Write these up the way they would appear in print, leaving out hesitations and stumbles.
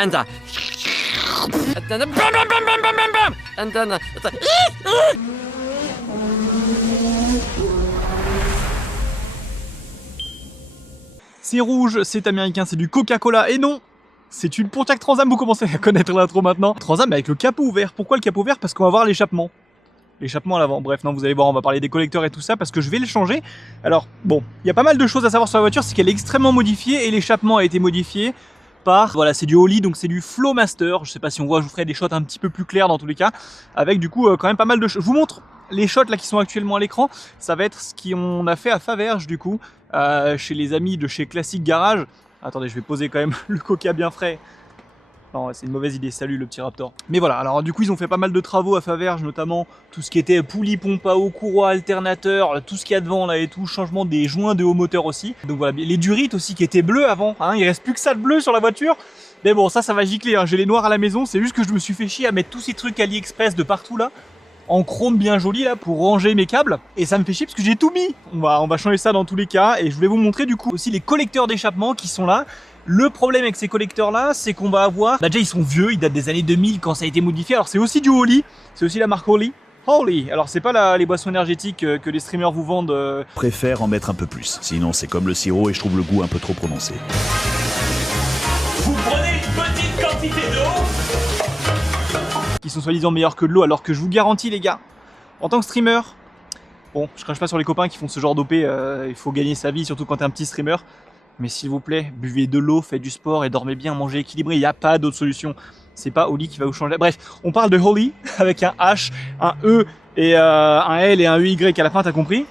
and then bam bam bam bam bam bam bam, and then C'est rouge, c'est américain, c'est du Coca-Cola, et non, c'est une Pontiac Trans Am, vous commencez à connaître l'intro maintenant. Trans Am avec le capot ouvert, pourquoi le capot ouvert? Parce qu'on va voir l'échappement. L'échappement à l'avant, bref, non, vous allez voir, on va parler des collecteurs et tout ça, parce que je vais le changer. Alors, bon, il y a pas mal de choses à savoir sur la voiture, c'est qu'elle est extrêmement modifiée, et l'échappement a été modifié par, voilà, c'est du Holley, donc c'est du Flowmaster, je sais pas si on voit, je vous ferai des shots un petit peu plus clairs dans tous les cas, avec du coup quand même pas mal de choses. Je vous montre les shots là qui sont actuellement à l'écran, ça va être ce qu'on a fait à Faverges du coup, chez les amis de chez Classic Garage. Attendez, je vais poser quand même le Coca bien frais. Non, c'est une mauvaise idée, salut le petit Raptor. Mais voilà, alors du coup ils ont fait pas mal de travaux à Faverges, notamment tout ce qui était poulie, pompe à eau, courroie, alternateur, tout ce qu'il y a devant là et tout, changement des joints de haut moteur aussi. Donc voilà, les durites aussi qui étaient bleus avant, hein, il reste plus que ça de bleu sur la voiture. Mais bon, ça va gicler, hein. J'ai les noirs à la maison, c'est juste que je me suis fait chier à mettre tous ces trucs AliExpress de partout là, en chrome bien joli là pour ranger mes câbles, et ça me fait chier parce que j'ai tout mis. On va changer ça dans tous les cas, et je voulais vous montrer du coup aussi les collecteurs d'échappement qui sont là. Le problème avec ces collecteurs là, c'est qu'on va avoir, bah déjà ils sont vieux, ils datent des années 2000 quand ça a été modifié. Alors c'est aussi du Holley, c'est aussi la marque Holley. Holley, alors c'est pas les boissons énergétiques que les streamers vous vendent. Préfère en mettre un peu plus, sinon c'est comme le sirop et je trouve le goût un peu trop prononcé. Vous prenez une petite quantité d'eau Qui sont soi-disant meilleurs que de l'eau, alors que je vous garantis les gars, en tant que streamer, bon je crache pas sur les copains qui font ce genre d'OP, il faut gagner sa vie, surtout quand t'es un petit streamer. Mais s'il vous plaît, buvez de l'eau, faites du sport et dormez bien, mangez équilibré, il n'y a pas d'autre solution. C'est pas Holley qui va vous changer. Bref, on parle de Holley avec un H, un E et un L et un EY à la fin, t'as compris?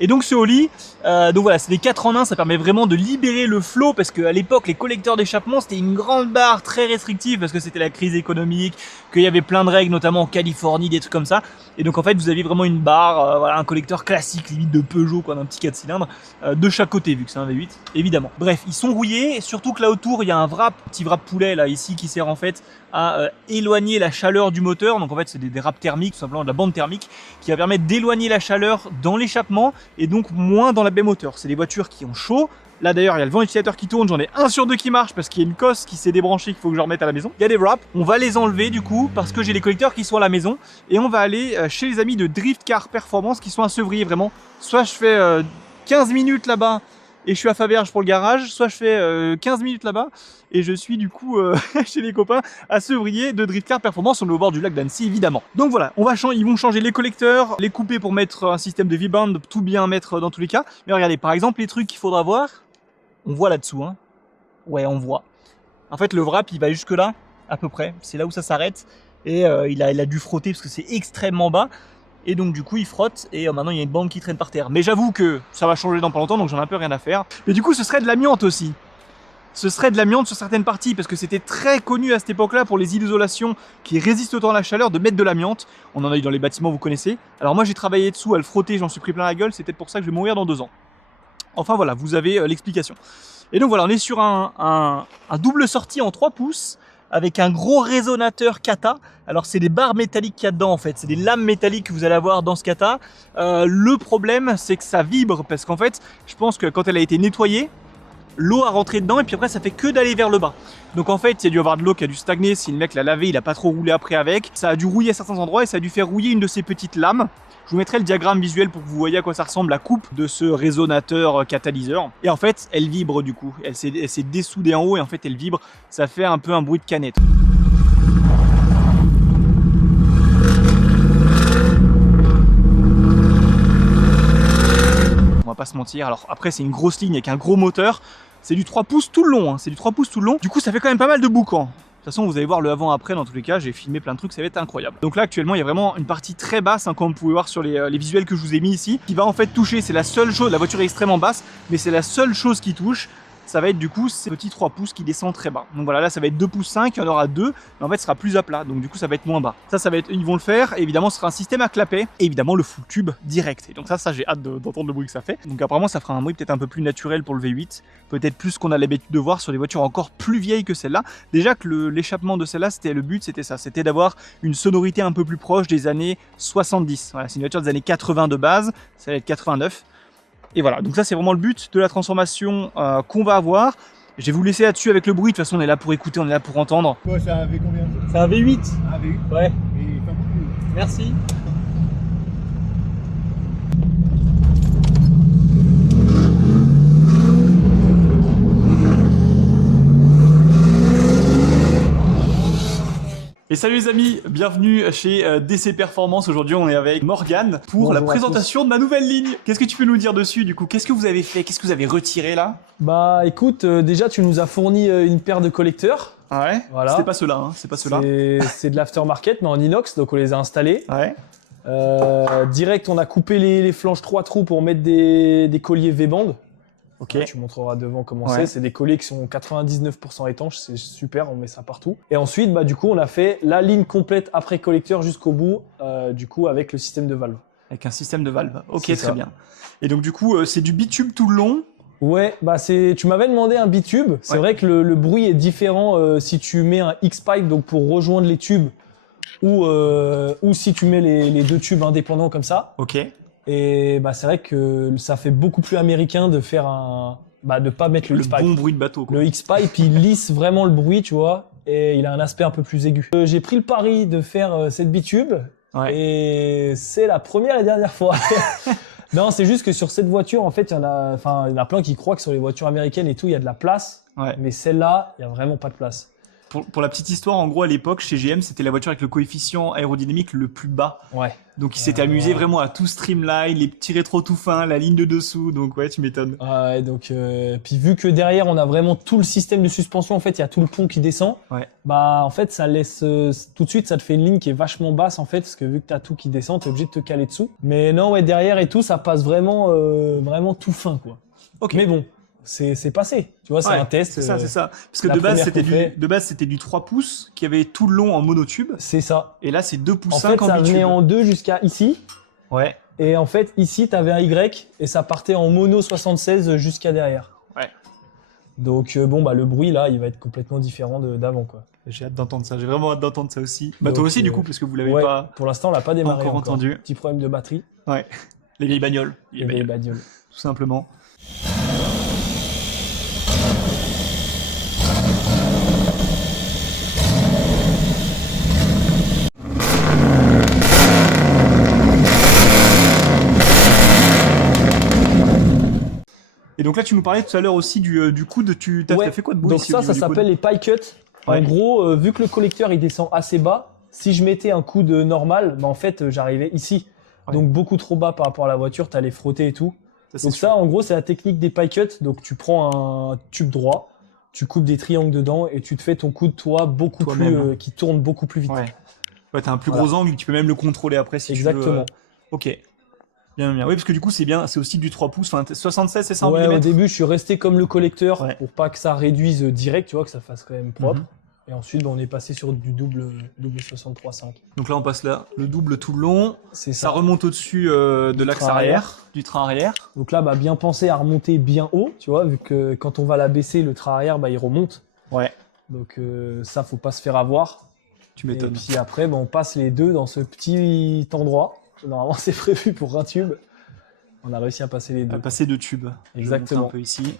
Et donc ce Holley, donc voilà, c'est des 4 en 1, ça permet vraiment de libérer le flow, parce qu'à l'époque, les collecteurs d'échappement, c'était une grande barre très restrictive, parce que c'était la crise économique, qu'il y avait plein de règles, notamment en Californie, des trucs comme ça. Et donc en fait, vous aviez vraiment une barre, voilà, un collecteur classique, limite de Peugeot, quoi, d'un petit 4 cylindres, de chaque côté, vu que c'est un V8, évidemment. Bref, ils sont rouillés, et surtout que là autour, il y a un petit wrap poulet, là, ici, qui sert en fait à éloigner la chaleur du moteur. Donc en fait, c'est des wraps thermiques, tout simplement de la bande thermique, qui va permettre d'éloigner la chaleur dans l'échappement, et donc moins dans la baie moteur. C'est des voitures qui ont chaud. Là d'ailleurs, il y a le ventilateur qui tourne, j'en ai 1 sur 2 qui marche parce qu'il y a une cosse qui s'est débranchée qu'il faut que je remette à la maison. Il y a des wraps, on va les enlever du coup parce que j'ai les collecteurs qui sont à la maison, et on va aller chez les amis de Drift Car Performance qui sont à Sevrier vraiment. Soit je fais 15 minutes là-bas et je suis à Faverges pour le garage, soit je fais 15 minutes là-bas et je suis du coup chez les copains à Sevrier de Drift Car Performance, on est au bord du lac d'Annecy évidemment. Donc voilà, ils vont changer les collecteurs, les couper pour mettre un système de V-band, tout bien mettre dans tous les cas. Mais regardez, par exemple les trucs qu'il faudra voir, on voit là-dessous, hein. Ouais, on voit. En fait, le wrap, il va jusque là, à peu près. C'est là où ça s'arrête. Et il a dû frotter parce que c'est extrêmement bas. Et donc, du coup, il frotte. Et maintenant, il y a une bande qui traîne par terre. Mais j'avoue que ça va changer dans pas longtemps, donc j'en ai un peu rien à faire. Mais du coup, ce serait de l'amiante aussi. Ce serait de l'amiante sur certaines parties, parce que c'était très connu à cette époque-là pour les isolations qui résistent autant à la chaleur, de mettre de l'amiante. On en a eu dans les bâtiments, vous connaissez. Alors moi, j'ai travaillé dessous à le frotter, j'en suis pris plein la gueule. C'est peut-être pour ça que je vais mourir dans 2 ans. Enfin voilà, vous avez l'explication. Et donc voilà, on est sur un double sortie en 3 pouces avec un gros résonateur kata. Alors c'est des barres métalliques qu'il y a dedans en fait, c'est des lames métalliques que vous allez avoir dans ce kata. Le problème c'est que ça vibre parce qu'en fait, je pense que quand elle a été nettoyée, l'eau a rentré dedans et puis après ça fait que d'aller vers le bas. Donc en fait, il y a dû avoir de l'eau qui a dû stagner si le mec l'a lavé, il a pas trop roulé après avec. Ça a dû rouiller à certains endroits et ça a dû faire rouiller une de ces petites lames. Je vous mettrai le diagramme visuel pour que vous voyez à quoi ça ressemble la coupe de ce résonateur catalyseur. Et en fait, elle vibre du coup. Elle s'est dessoudée en haut et en fait, elle vibre. Ça fait un peu un bruit de canette. On va pas se mentir. Alors après, c'est une grosse ligne avec un gros moteur. C'est du 3 pouces tout le long. Hein. C'est du 3 pouces tout le long. Du coup, ça fait quand même pas mal de boucan. De toute façon, vous allez voir le avant-après dans tous les cas, j'ai filmé plein de trucs, ça va être incroyable. Donc là, actuellement, il y a vraiment une partie très basse, hein, comme vous pouvez voir sur les visuels que je vous ai mis ici, qui va en fait toucher, c'est la seule chose, la voiture est extrêmement basse, mais c'est la seule chose qui touche. Ça va être du coup ces petits 3 pouces qui descendent très bas. Donc voilà, là ça va être 2 pouces 5, il y en aura 2, mais en fait ce sera plus à plat, donc du coup ça va être moins bas. Ça va être, ils vont le faire, et évidemment ce sera un système à clapet, et évidemment le full tube direct. Et donc ça j'ai hâte d'entendre le bruit que ça fait. Donc apparemment ça fera un bruit peut-être un peu plus naturel pour le V8, peut-être plus qu'on a l'habitude de voir sur des voitures encore plus vieilles que celle-là. Déjà que l'échappement de celle-là, le but c'était ça, c'était d'avoir une sonorité un peu plus proche des années 70. Voilà, c'est une voiture des années 80 de base, ça va être 89. Et voilà, donc ça c'est vraiment le but de la transformation qu'on va avoir. Je vais vous laisser là-dessus avec le bruit. De toute façon, on est là pour écouter, on est là pour entendre. Quoi, ça avait combien? C'est un V8. Ah, V8. Ouais. Et pas beaucoup. Merci. Et salut les amis, bienvenue chez DC Performance. Aujourd'hui on est avec Morgane pour la présentation de ma nouvelle ligne. Qu'est-ce que tu peux nous dire dessus du coup? Qu'est-ce que vous avez fait? Qu'est-ce que vous avez retiré là? Bah écoute, déjà tu nous as fourni une paire de collecteurs. Ouais, Voilà. c'était pas ceux-là, hein. C'est pas ceux-là. C'est de l'aftermarket mais en inox, donc on les a installés. Ouais. Direct on a coupé les flanches 3 trous pour mettre des colliers V-band. Ok. Tu montreras devant comment Ouais. c'est des colliers qui sont 99% étanches, c'est super, on met ça partout. Et ensuite bah du coup on a fait la ligne complète après collecteur jusqu'au bout, du coup avec le système de valve. Avec un système de valve. Ok, C'est très ça. bien. Et donc du coup c'est du bitume tout le long. Ouais, bah tu m'avais demandé un bitube. C'est Ouais. vrai que le bruit est différent si tu mets un X-pipe donc pour rejoindre les tubes ou si tu mets les deux tubes indépendants comme ça. Ok. Et bah c'est vrai que ça fait beaucoup plus américain de faire de pas mettre le Le X-pipe. bon bruit de bateau quoi. Le X-pipe il lisse vraiment le bruit, tu vois, et il a un aspect un peu plus aigu. J'ai pris le pari de faire cette bitube Ouais. et c'est la première et dernière fois. Non, c'est juste que sur cette voiture, en fait, il y en a plein qui croient que sur les voitures américaines et tout, il y a de la place. Ouais. Mais celle-là, il y a vraiment pas de place. Pour la petite histoire, en gros à l'époque chez GM c'était la voiture avec le coefficient aérodynamique le plus bas. Ouais. Donc il s'était amusé ouais. vraiment à tout streamline, les petits rétros tout fins, la ligne de dessous. Donc ouais, tu m'étonnes. Ouais, donc puis vu que derrière on a vraiment tout le système de suspension, en fait, il y a tout le pont qui descend. Ouais. Bah en fait, ça laisse tout de suite, ça te fait une ligne qui est vachement basse en fait, parce que vu que t'as tout qui descend, t'es obligé de te caler dessous. Mais non, ouais, derrière et tout, ça passe vraiment tout fin quoi. Ok. Mais bon, c'est passé. Tu vois, c'est Ouais, un test. C'est ça, c'est ça. Parce que la de base, première c'était qu'on fait. de base, c'était du 3 pouces qui avait tout le long en monotube. C'est ça. Et là, c'est 2 pouces En 5 fait, en ça bitube. venait en deux jusqu'à ici. Ouais. Et en fait, ici, tu avais un Y et ça partait en mono 76 jusqu'à derrière. Ouais. Donc, bon, bah, le bruit, là, il va être complètement différent d'avant, quoi. J'ai hâte d'entendre ça. J'ai vraiment hâte d'entendre ça aussi. Bah, toi Donc, aussi, du coup, parce que vous l'avez Ouais, pas pour l'instant, on l'a pas démarré encore entendu. Petit problème de batterie Ouais. Les vieilles bagnoles. et les bagnoles. Tout simplement. Et donc là, tu nous parlais tout à l'heure aussi du coude. T'as Ouais. fait quoi de beau Donc ici au ça niveau du coude s'appelle les pie cuts. En Ouais. gros, vu que le collecteur, il descend assez bas, si je mettais un coude normal, bah, en fait, j'arrivais ici. Ouais. Donc, beaucoup trop bas par rapport à la voiture, t'allais frotter et tout. c'est Donc sûr. ça, en gros, c'est la technique des pie cuts. Donc tu prends un tube droit, tu coupes des triangles dedans et tu te fais ton coude toi beaucoup plus Toi-même. qui tourne beaucoup plus vite. Ouais. Ouais, t'as un plus Voilà. gros angle, tu peux même le contrôler après si tu veux. Exactement. Ok. Bien, bien. Oui, parce que du coup, c'est bien, c'est aussi du 3 pouces, enfin 76, c'est ça en Ouais, au millimètres. début, je suis resté comme le collecteur Ouais. pour pas que ça réduise direct, tu vois, que ça fasse quand même propre. Mhm. Et ensuite, bah, on est passé sur du double 63.5. Donc là, on passe là, le double tout le long. C'est Ça ça. remonte au-dessus de l'axe Train arrière, du train arrière. Donc là, bah, bien penser à remonter bien haut, tu vois, vu que quand on va la baisser, le train arrière, bah, il remonte. Ouais. Donc ça, faut pas se faire avoir. Tu Et m'étonnes. puis après, bah, on passe les deux dans ce petit endroit. Normalement, c'est prévu pour un tube. On a réussi à passer les deux. Passer de tube. Je vais Exactement. monter un peu ici.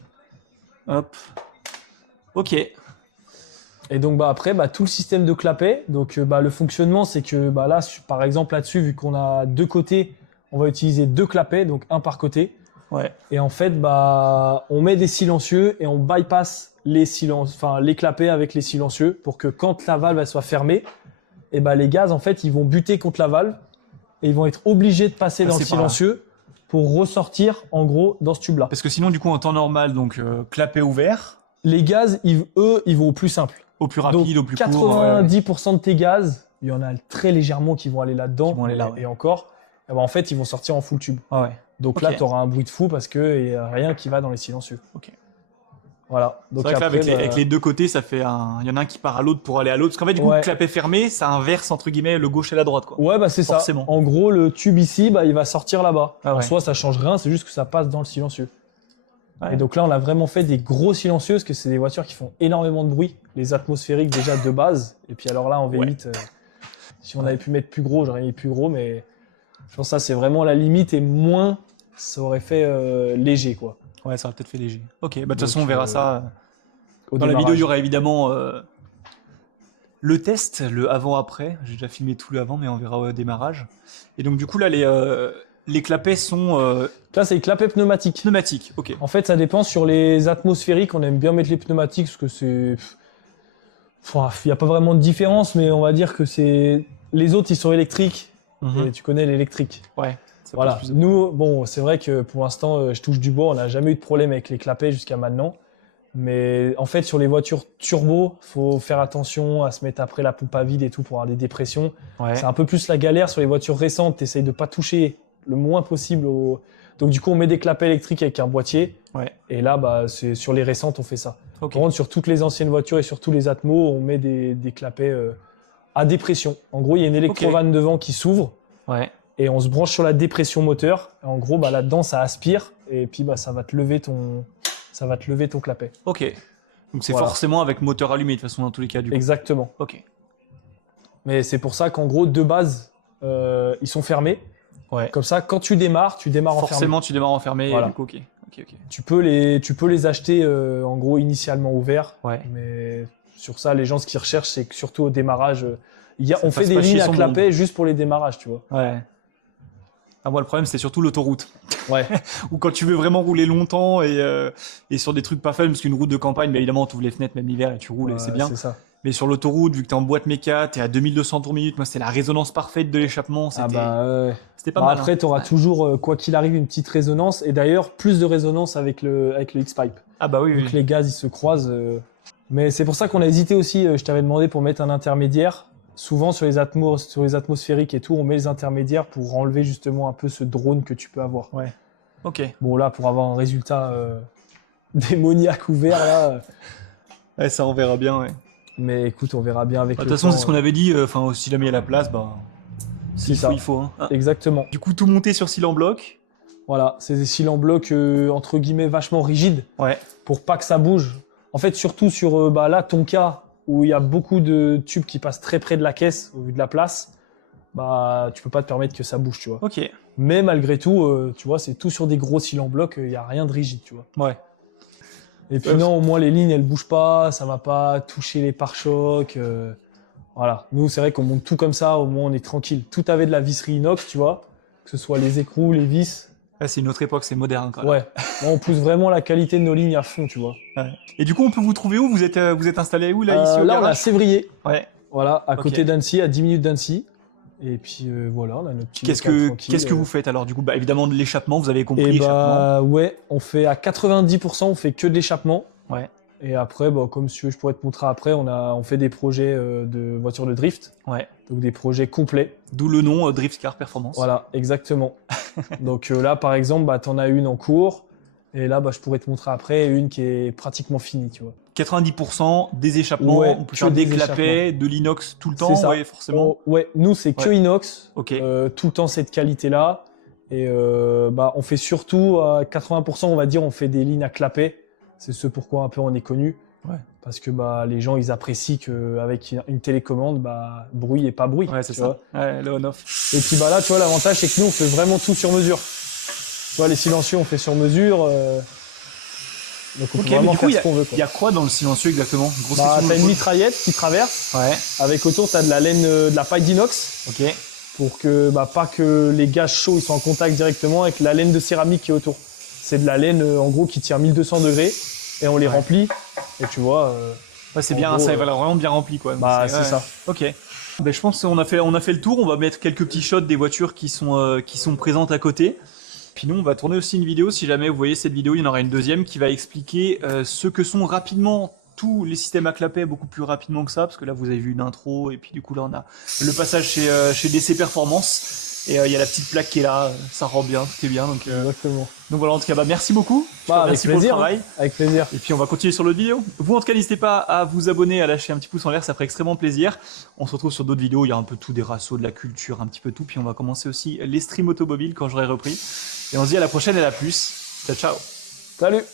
Hop. Ok. Et donc bah après tout le système de clapet. Donc le fonctionnement c'est que là par exemple là-dessus vu qu'on a deux côtés, on va utiliser deux clapets donc un par côté. Ouais. Et en fait on met des silencieux et on bypass les clapets avec les silencieux pour que quand la valve elle soit fermée, et les gaz en fait ils vont buter contre la valve et ils vont être obligés de passer dans le Passer par là. silencieux pour ressortir en gros dans ce tube là. Parce que sinon, du coup, en temps normal, donc clapet ouvert, Les gaz eux ils vont au plus simple. au plus rapide, Donc, au plus court. ouais, ouais. 90% de tes gaz, il y en a très légèrement qui vont aller là-dedans. Qui vont aller là, ouais. Et encore, en fait, ils vont sortir en full tube. Ah ouais. Donc Ok. là, tu auras un bruit de fou parce qu'il n'y a rien qui va dans les silencieux. Ok. Voilà. C'est Donc vrai que là, après, avec les deux côtés, ça fait un. Il y en a un qui part à l'autre pour aller à l'autre. Parce qu'en fait, du coup, Ouais. le clapet fermé, ça inverse, entre guillemets, le gauche et la droite, quoi. Ouais, c'est ça. Forcément. En gros, le tube ici, il va sortir là-bas. Ah En ouais. soi, ça change rien, c'est juste que ça passe dans le silencieux. Ouais. Et donc là, on a vraiment fait des gros silencieux parce que c'est des voitures qui font énormément de bruit. Les atmosphériques déjà de base. Et puis alors là, en V8, si on avait pu mettre plus gros, j'aurais mis plus gros. Mais je pense que ça, c'est vraiment la limite. Et moins, ça aurait fait léger, quoi. Ouais, ça aurait peut-être fait léger. Ok, bah de toute Donc, façon, on verra ça au Dans la démarrage. vidéo, il y aura évidemment le test, le avant-après. J'ai déjà filmé tout le avant, mais on verra au démarrage. Et donc, du coup, là, les clapets sont Là, c'est les clapets pneumatiques. pneumatiques. Ok. En fait, ça dépend sur les atmosphériques. On aime bien mettre les pneumatiques parce que c'est. Il n'y a pas vraiment de différence, mais on va dire que c'est. Les autres, ils sont électriques. Mhm. Et tu connais l'électrique. Ouais. Ça Voilà. pose plus de- Nous, bon, c'est vrai que pour l'instant, je touche du bois. On n'a jamais eu de problème avec les clapets jusqu'à maintenant. Mais en fait, sur les voitures turbo, faut faire attention à se mettre après la pompe à vide et tout pour avoir des dépressions. Ouais. C'est un peu plus la galère sur les voitures récentes. T'essayes de pas toucher le moins possible au. Donc du coup, on met des clapets électriques avec un boîtier. Ouais. Et là, bah, c'est sur les récentes, on fait ça. Ok. Par contre, sur toutes les anciennes voitures et sur tous les Atmos, on met des clapets à dépression. En gros, il y a une électrovanne devant qui s'ouvre Ouais. et on se branche sur la dépression moteur. Et en gros, bah, là-dedans, ça aspire et puis bah, ça va te lever ton clapet. Ok. Donc c'est Voilà. forcément avec moteur allumé de toute façon dans tous les cas du coup. Exactement. Ok. Mais c'est pour ça qu'en gros, de base, ils sont fermés. Ouais. Comme ça, quand tu démarres enfermé. Forcément, tu démarres enfermé. Voilà. Du coup, ok. Ok. Tu peux les acheter en gros initialement ouverts. Ouais. Mais sur ça, les gens, ce qu'ils recherchent, c'est que surtout au démarrage, Ça on fait passe des pas chez lignes à son clapet juste pour les démarrages, tu vois. Ouais. Ah, moi, le problème, c'est surtout l'autoroute. Ouais. Ou quand tu veux vraiment rouler longtemps et sur des trucs pas fun, parce qu'une route de campagne, bah, évidemment, tu ouvres les fenêtres même l'hiver et tu roules et c'est bien. C'est ça. Mais sur l'autoroute, vu que t'es en boîte méca, t'es à 2200 tours minute, moi, c'était la résonance parfaite de l'échappement. Ah C'était bah, c'était pas bah, mal. après, hein. tu auras Ouais. toujours, quoi qu'il arrive, une petite résonance. Et d'ailleurs, plus de résonance avec le X-Pipe. Ah bah oui, Vu oui. que les gaz, ils se croisent. Mais c'est pour ça qu'on a hésité aussi. Je t'avais demandé pour mettre un intermédiaire. Souvent, sur les atmosphériques et tout, on met les intermédiaires pour enlever justement un peu ce drone que tu peux avoir. Ok. Bon, là, pour avoir un résultat démoniaque ouvert, là. Ouais, ça, on verra bien, ouais. Mais écoute, on verra bien avec De le toute façon, temps, c'est ce qu'on avait dit. Enfin, si jamais il y a la place, bah. C'est S'il ça. faut, il faut. Hein. Ah. Exactement. Du coup, tout monté sur cils en bloc. Voilà, c'est des cils en bloc entre guillemets vachement rigides Ouais. pour pas que ça bouge. En fait, surtout sur bah, là ton cas où il y a beaucoup de tubes qui passent très près de la caisse au vu de la place, bah tu peux pas te permettre que ça bouge, tu vois. Ok. Mais malgré tout, tu vois, c'est tout sur des gros cils en bloc, il y a rien de rigide, tu vois. Ouais. Et puis non, au moins les lignes elles bougent pas, ça va pas toucher les pare-chocs. Voilà, nous c'est vrai qu'on monte tout comme ça, au moins on est tranquille. Tout avait de la visserie inox, tu vois, que ce soit les écrous, les vis. Là, c'est une autre époque, c'est moderne. Quoi. Ouais, là, on pousse vraiment la qualité de nos lignes à fond, tu vois. Ouais. Et du coup, on peut vous trouver où vous êtes installé où là, ici au Là, on est à garage Sévrier, Ouais. voilà, à Ok. côté d'Annecy, à 10 minutes d'Annecy. Et puis voilà, on a notre petit Qu'est-ce local que tranquille, qu'est-ce que vous faites alors du coup bah, évidemment de l'échappement, vous avez compris Et l'échappement. bah ouais, on fait à 90%, on fait que de l'échappement. Ouais. Et après, bah, comme si tu veux, je pourrais te montrer après, on fait des projets de voitures de drift, Ouais. donc des projets complets. D'où le nom Drift Car Performance. Voilà, exactement. Donc là, par exemple, bah, t'en as une en cours. Et là, bah, je pourrais te montrer après une qui est pratiquement finie, tu vois. 90% des échappements, Ouais, on peut que faire des des clapets, de l'inox tout le temps, C'est ça. ouais, forcément. Ouais, nous, c'est que Ouais. inox. Ok. Tout le temps cette qualité-là. Et bah, on fait surtout à 80%, on va dire, on fait des lignes à clapet. C'est ce pourquoi un peu on est connu. Ouais. Parce que bah, les gens, ils apprécient qu'avec une télécommande, bah, bruit et pas bruit. Ouais, c'est tu ça. vois. Ouais, le on-off. Et puis bah, là, tu vois, l'avantage, c'est que nous, on fait vraiment tout sur mesure. Tu vois, les silencieux, on fait sur mesure. Donc on Ok, peut mais vraiment du coup, faire ce qu'on veut. Il y a quoi dans le silencieux exactement? Grosse Bah, question, t'as je une pose. mitraillette qui traverse. Ouais. Avec autour, t'as de la laine, de la paille d'inox. Ok. Pour que bah, pas que les gaz chauds ils soient en contact directement avec la laine de céramique qui est autour. C'est de la laine en gros qui tient 1200 degrés et on les Ouais. remplit et tu vois Ouais, c'est En bien, gros, ça va vraiment bien rempli quoi. bah c'est ouais. ça. Ok. Ben, je pense qu'on a fait le tour. On va mettre quelques petits shots des voitures qui sont présentes à côté. Puis nous, on va tourner aussi une vidéo. Si jamais vous voyez cette vidéo, il y en aura une deuxième qui va expliquer ce que sont rapidement tous les systèmes à clapet, beaucoup plus rapidement que ça, parce que là, vous avez vu une intro, et puis du coup, là, on a le passage chez DC Performance. Et il y a la petite plaque qui est là, ça rend bien, tout est bien. Donc Exactement. voilà, en tout cas, bah, merci beaucoup. Je te Bah, avec remercie pour le plaisir. travail. Avec plaisir. Et puis on va continuer sur l'autre vidéo. Vous en tout cas n'hésitez pas à vous abonner, à lâcher un petit pouce en l'air, ça ferait extrêmement plaisir. On se retrouve sur d'autres vidéos, il y a un peu tout, des rassos, de la culture, un petit peu tout. Puis on va commencer aussi les streams automobiles quand j'aurai repris. Et on se dit à la prochaine et à la plus. Ciao ciao. Salut.